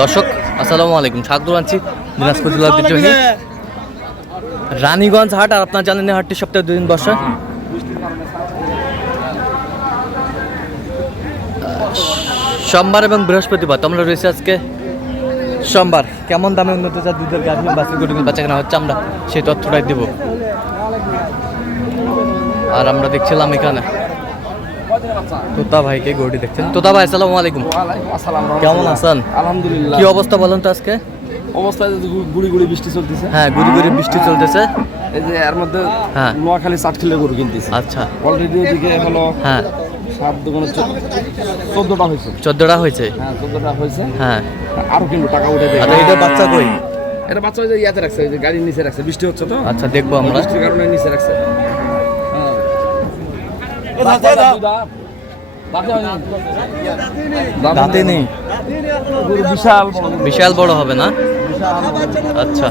দর্শক আসসালামু আলাইকুম। স্বাগত আনছি দিনাজপুর জেলার ঐতিহ্যবাহী রানীগঞ্জ হাট আর আপনার জানেন হাটটি সপ্তাহে দুদিন বসে। সোমবার এবং বৃহস্পতিবার তোমরা রয়েছে আজকে সোমবার। কেমন দামে উন্নত চার দুধের গাড়ি বাসি গরু বাচ্চা কেনা হচ্ছে আমরা সেই তথ্যটাই দেব। আর আমরা দেখছিলাম এখানে তোতা ভাইকে গরুটি দেখছেন। তোতা ভাই আসসালামু আলাইকুম। কেমন আছেন? আলহামদুলিল্লাহ। কি অবস্থা বলেন তো আজকে? অবস্থায় যে গুড়ি গুড়ি বৃষ্টি চলতেছে। হ্যাঁ গুড়ি গুড়ি বৃষ্টি চলতেছে। এই যে এর মধ্যে হ্যাঁ। নোয়াখালী চাটখিলে গরু কিনতেছে। আচ্ছা। অলরেডি ওদিকে হলো হ্যাঁ। সাত দোকানে চোদ্দটা হয়েছে। চোদ্দটা হয়েছে? হ্যাঁ চোদ্দটা হয়েছে। হ্যাঁ। আরও কিন্তু টাকা উঠে আচ্ছা এটা বাচ্চা কই? এটা বাচ্চা ওই যে ইয়াতে রাখছে ওই যে গাড়ির নিচে রাখছে। বৃষ্টি হচ্ছে তো। আচ্ছা দেখব আমরা। বৃষ্টির কারণে নিচে রাখছে। হ্যাঁ। দাঁতে নেই। বিশাল বড়। বিশাল বড় হবে না? আচ্ছা।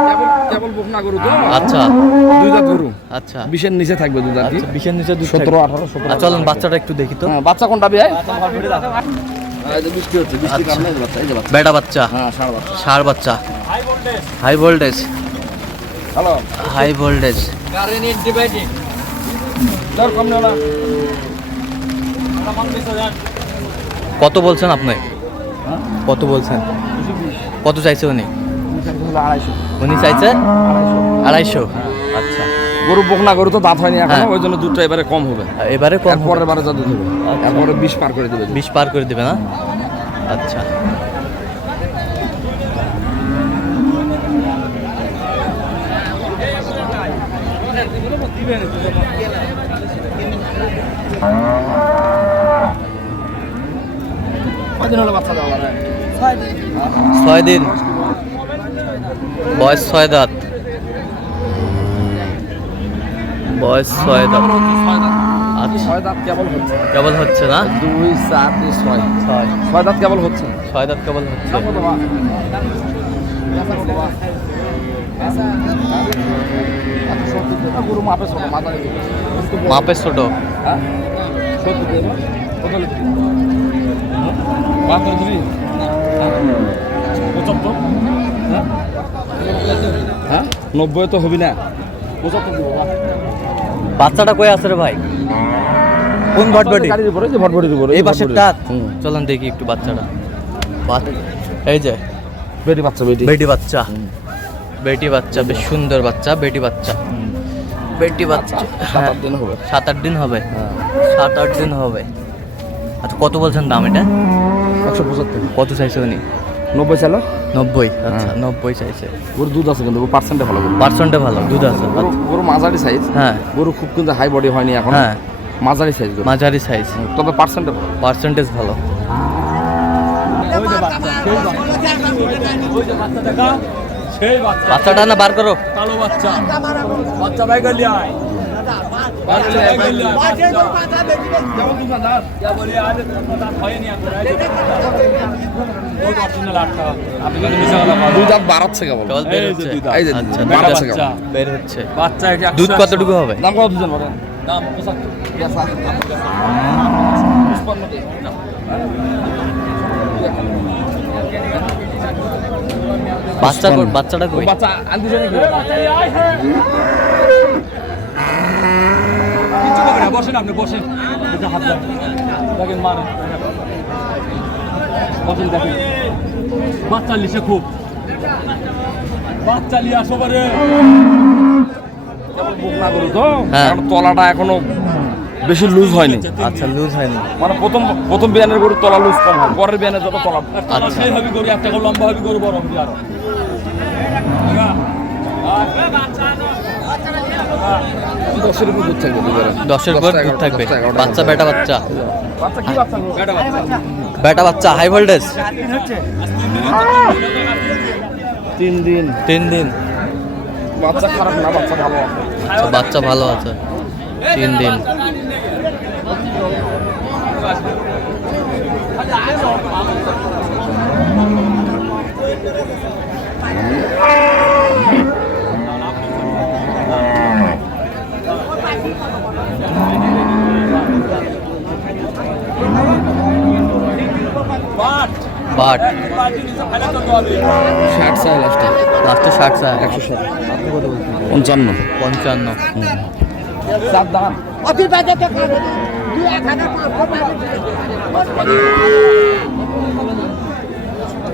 কেবল- কেবল বকনা গরু তো? আচ্ছা। দুই দাঁত গরু। আচ্ছা। বিশের নিচে থাকবে দুই দাঁত আচ্ছা বিশের নিচে দুধ সতেরো থাকবে। আঠারো সতেরো। আচ্ছা চলেন বাচ্চাটা একটু দেখি তো। হ্যাঁ, বাচ্চা কোনটা বিয়ে? বেটা বাচ্চা। হ্যাঁ ষাঁড় বাচ্চা। ষাঁড় বাচ্চা। High voltage hello high voltage তোর কম না কত বলছেন আপনি? কত বলছেন? কত চাইছে উনি? উনি চাইছে আড়াইশো। আচ্ছা। গরু বকনা গরু তো দাঁত হয়নি এখন হ্যাঁ। ওই জন্য দুধটা এবারে কম হবে। এবারে কম পরের বারে যা দুধ হবে এরপরে বিষ পার করে দেবে। বিশ পার করে দেবে না? আচ্ছা কদিন হলো বাচ্চা দেওয়া ছয় দিন। বয়স ছয় দাঁত। বয়স ছয় দাঁত। আচ্ছা। ছয় দাঁত কেবল হচ্ছে। কেবল হচ্ছে না? দুই চার ছয়। ছয়। ছয় দাঁত কেবল হচ্ছে। ছয় দাঁত কেবল হচ্ছে। গরু মাপে ছোট। মাথায় মাপে ছোট হ্যাঁ? সত্যি কত লিখবি বাহাত্তর দিবি পঁচাত্তর হ্যাঁ নব্বই তো হবি না। পঁচাত্তর দিব বাচ্চাটা কই আছে রে ভাই? কোন ভটভটি? গাড়ির উপরে যে ভটভটির উপরে এই পাশের টাত। চলেন দেখি একটু বাচ্চাটা। বাচ- এই যে। বেটি বাচ্চা বেটি। বেটি বাচ্চা। বেটি বাচ্চা বেশ সুন্দর বাচ্চা বেটি বাচ্চা। বেটি বাচ্চা। সাত হ্যাঁ, আট দিন হবে। সাত আট দিন হবে? হ্যাঁ। সাত আট দিন হবে। আচ্ছা কত বলছেন দাম এটা? একশো পঁচাত্তর। কত চাইছে উনি? নব্বই চালো নব্বই। আচ্ছা হ্যাঁ। নব্বই চাইছে। গরু দুধ আছে কিন্তু পার্সেন্টে ভালো পার্সেন্টে ভালো দুধ আছে। গরু গরু মাঝারি সাইজ হ্যাঁ। গরু খুব কিন্তু হাই বডি হয়নি এখন। হ্যাঁ। মাঝারি সাইজ মাঝারি সাইজ তবে পার্সেন্টে ভালো। পার্সেন্টেজ ভালো। বাচ্চাটা না বার করো। কালো বাচ্চা। বাচ্চা ভাই গলি আচ্ছা, দুধ কতটুকু হবে? দাম বাচ্চা কই- বাচ্চাটা কই? বাচ্চা আনতে জানি কিছু হবে না বসেন আপনি বসেন। হাত দেখেন মানে বসেন দেখেন। বাচ্চা লিসে খুব। বাচ্চা লিয়ে আসো বারে বুক না করু তো। হ্যাঁ। কারণ তলাটা এখনও বেশি লুজ হয়নি। আচ্ছা লুজ হয়নি। মানে প্রথম প্রথম বিয়ানের গরু তলা লুজ কম হয় পরের বিয়ানের যত তলা আচ্ছা। সেই হবে গরু একটা করে লম্বা হবে গরু বড় হবে আরও। দশের উপর দুধ থাকবে দশের পর দুধ থাকবে। বাচ্চা বেটা বাচ্চা? বেটা বাচ্চা হাই ভোল্টেজ। তিন দিন। তিন দিন। বাচ্চা খারাপ না বাচ্চা ভালো আচ্ছা বাচ্চা ভালো আছে। তিন দিন। বাট ষাট চাই লাস্টে লাস্টে ষাট চায় একশো ষাট। আপনি কত বলছেন? পঞ্চান্ন। পঞ্চান্ন। দাম অতি বাজে তো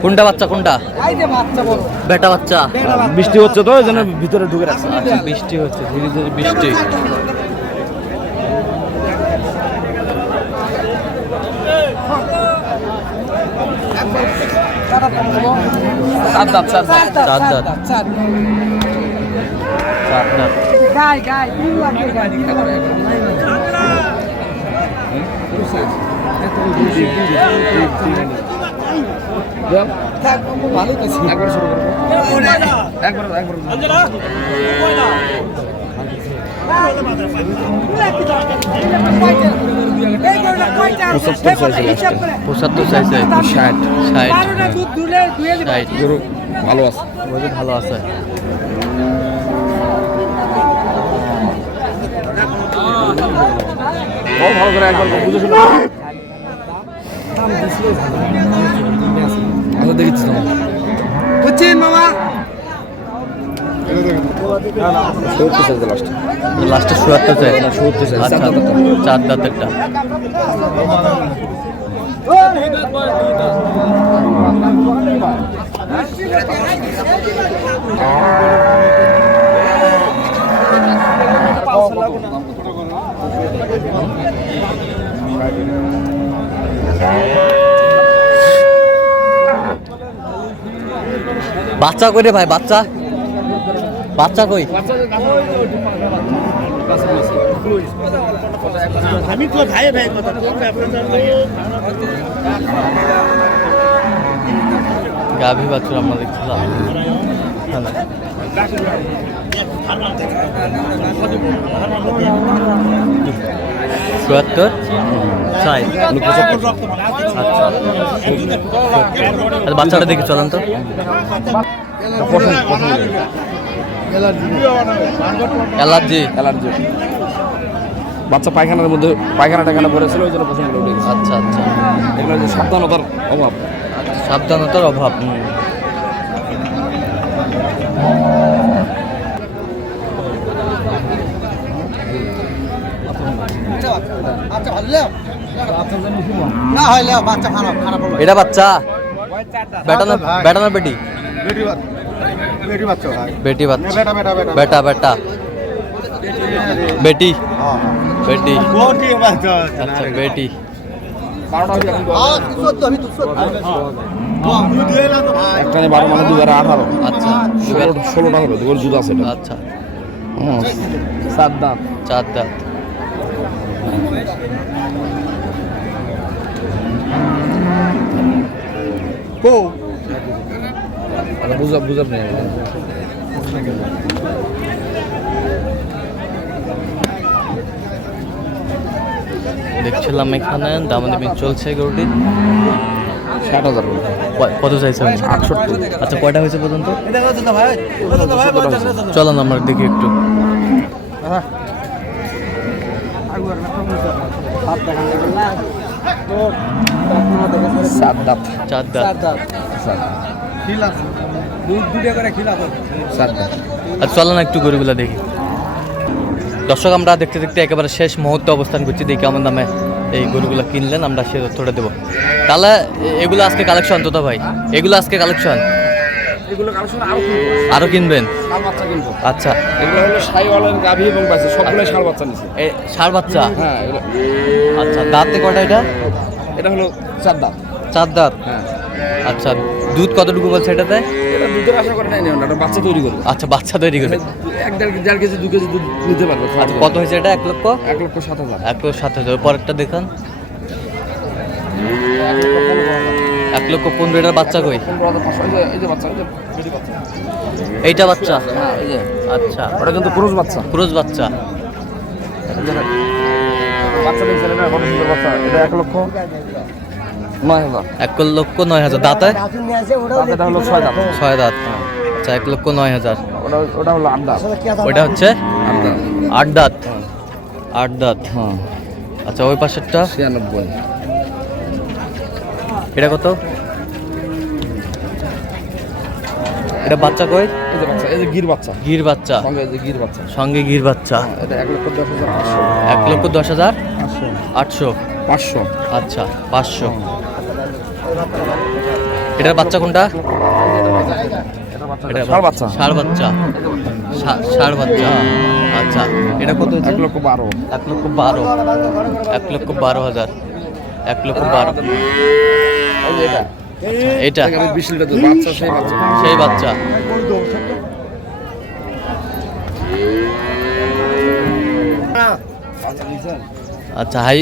কোনটা বাচ্চা কোনটা? বেটা বাচ্চা। বৃষ্টি হচ্ছে তো ওই জন্য ভিতরে ঢুকে রাখছে। আচ্ছা বৃষ্টি হচ্ছে ধীরে ধীরে বৃষ্টি। চার দাম চার দাম চার দাঁত চার দাঁত গাই গাই একবার শুরু করব একবার একবার পঁচাত্তর চাইছে ষাট ষাট ষাট গরু ভালো আছে। ভালো আছে। ভালো করে একবার বুঝে শুনে। আচ্ছা দেখেছি তোমার বুঝছি মামা। সত্তর লাস্টে চাই। আচ্ছা চার দাঁতেরটা। বাচ্চা কই রে ভাই বাচ্চা? বাচ্চা কই? আমি তো ভাই ভাই কথা তোর ব্যাপারে গাভী বাছুর আমরা দেখছিলাম। চুয়াত্তর? আচ্ছা। আচ্ছা, বাচ্চাটা দেখি চলেন তো। অ্যালার্জি অ্যালার্জি বাচ্চা পায়খানার মধ্যে পায়খানা টায়খানা পড়েছিল ওই জন্য পছন্দ উঠে গেছে আচ্ছা আচ্ছা। এগুলো যে সাবধানতার অভাব। সাবধানতার অভাব হুম। ভালো লেও না লেও বাচ্চা খারাপ খারাপ হলো এটা বাচ্চা? বেটানো বেটানো বেটি? বেটি বাচ্চা বেটি বাচ্চা। বেটি বেটা? বেটা বেটা বেটা। আচ্ছা বেটি। হ্যাঁ তুই সত্য আমি তুই সত্য একটা বারো মানে দুবার আঠারো। আচ্ছা। ষোলো ষোলোটা হলো দুবার জুতো আছে আচ্ছা। হুম। সাত দাম চার দাঁত বুঝা বুঝার নেই। দেখছিলাম এখানে দামাদামি চলছে গরুটি। ষাট হাজার কত চাইছে উনি? আটষট্টি। আচ্ছা কয়টা হয়েছে পর্যন্ত? চলেন আমার দেখি একটু। সাত দাঁত। চার দাঁত। আর চলেন একটু গরুগুলো দেখি। দর্শক আমরা দেখতে দেখতে একেবারে শেষ মুহূর্তে অবস্থান করছি। দেখি কেমন দামে এই গরুগুলো কিনলেন আমরা সে তথ্যটা দেবো। তাহলে এগুলো আজকে কালেকশন তো ভাই? এগুলো আজকে কালেকশন? এগুলো কালেকশন আরও কিনবেন? বাচ্চা কিনবো। আচ্ছা। এগুলো হলো সাইওয়ালের গাভী এবং পাইছে সবগুলো শাল বাচ্চা নিছে। এ ষাড় বাচ্চা? হ্যাঁ আচ্ছা দাঁতে কটা এটা? এটা হলো চার দাঁত। চার দাঁত? হ্যাঁ। আচ্ছা দুধ কতটুকু বলছে এটাতে? এটা দুধের আশা করে নাই এটা বাচ্চা তৈরি করবে। আচ্ছা বাচ্চা তৈরি করবে। এক দেড় কেজি দু কেজি দুধ নিতে পারবে আচ্ছা কত হয়েছে এটা? এক লক্ষ? এক লক্ষ সাত হাজার। এক লক্ষ সাত হাজার। পরেরটা দেখান। এক লক্ষ পনেরো এটার বাচ্চা কই? এইটা বাচ্চা? হ্যাঁ আচ্ছা। ওটা কিন্তু পুরুষ বাচ্চা। ক্রোজ বাচ্চা। বাচ্চা বাচ্চা। এটা এক লক্ষ। নয় হাজার। এক লক্ষ নয় হাজার। দাঁতে? দাঁত এটা হলো ছয় দাঁত। ছয় দাঁত। আচ্ছা এক লক্ষ নয় হাজার। ওটা ওটা হলো আট দাঁত। ওইটা হচ্ছে? আট দাঁত। আট দাঁত। হ্যাঁ আচ্ছা ওই পাশেরটা? ছিয়ানব্বই। এটা কত? এটা বাচ্চা কই? এই যে বাচ্চা এই যে গির বাচ্চা। গির বাচ্চা। সঙ্গে এই যে গির বাচ্চা। সঙ্গে গির বাচ্চা। এটা এক লক্ষ দশ হাজার এক লক্ষ দশ হাজার আটশো। পাঁচশো। আচ্ছা পাঁচশো। এটার বাচ্চা কোনটা? বাচ্চা। ষাড় বাচ্চা। ষাড় বাচ্চা। আচ্ছা এটা কত এক লক্ষ বারো। এক লক্ষ বারো। এক লক্ষ বারো হাজার। এক লক্ষ বারো। এটা। এটা এটা আমি বিশ লিটার বাচ্চা সেই বাচ্চা। সেই আচ্ছা হাই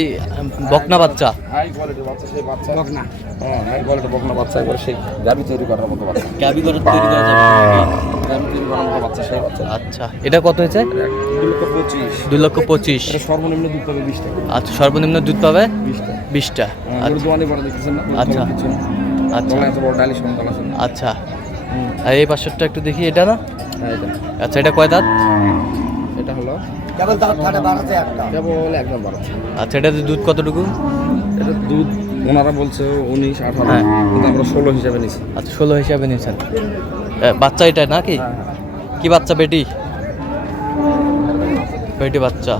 বকনা বাচ্চা। হাই কোয়ালিটির বাচ্চা সেই বাচ্চা। বকনা। হ্যাঁ হাই কোয়ালিটির বকনা বাচ্চা এবার সেই গাবি তৈরি করার মতো বাচ্চা। ক্যাবি করে তৈরি করা যাবে গাবি তৈরি করার মতো বাচ্চা সেই বাচ্চা। আচ্ছা এটা কত হয়েছে? দু লক্ষ পঁচিশ। দুই লক্ষ পঁচিশ। সর্বনিম্ন দুধ পাবে বিশ টাকা। আচ্ছা সর্বনিম্ন দুধ পাবে? বিশটা। বিশটা। না? আচ্ছা। আচ্ছা। আছে আচ্ছা। আর এই পাশেরটা একটু দেখি এটা না? হ্যাঁ আচ্ছা এটা কয় দাঁত? কেবল ফাটে বাড়াতে একটা। কেবল একদম বারো আচ্ছা এটাতে দুধ কতটুকু? এটা দুধ ওনারা বলছে উনিশ আঠারো। হ্যাঁ। কিন্তু আমরা ষোলো হিসাবে নিছি। আচ্ছা ষোলো হিসাবে নিয়েছেন। বাচ্চা এটা নাকি? কি বাচ্চা বেটি? বেটি বাচ্চা।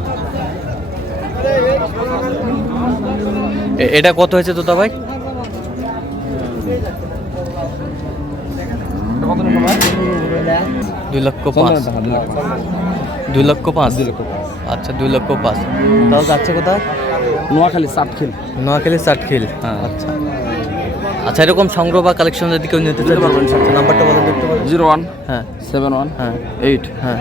এ- এটা কত হয়েছে তোতা ভাই? দুই লক্ষ পাঁচ। দুই লক্ষ পাঁচ? দুই লক্ষ পাঁচ। আচ্ছা দুই লক্ষ পাঁচ। তাহলে যাচ্ছে কোথায়? নোয়াখালী চাটখিল নোয়াখালী চাটখিল হ্যাঁ। আচ্ছা। আচ্ছা এরকম সংগ্রহ বা কালেকশন যদি কেউ নিতে চায় নাম্বারটা বলে দেখতে পারেন জিরো ওয়ান হ্যাঁ। সেভেন ওয়ান হ্যাঁ। এইট হ্যাঁ।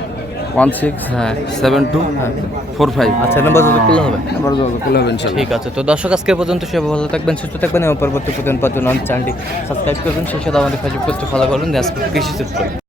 ওয়ান সিক্স হ্যাঁ। সেভেন টু হ্যাঁ। Four five. আচ্ছা নাম্বার যদি খুলে হবে? আবার যোগাযোগ করলে হবে ঠিক আছে তো দর্শক আজকে পর্যন্ত সবাই ভালো থাকবেন সুস্থ থাকবেন এবং পরবর্তী প্রতিদিন আমাদের চ্যানেলটি সাবস্ক্রাইব করবেন। সেই সাথে আমাদের ফেসবুক পেজটি ফলো করবেন। কৃষি চিত্র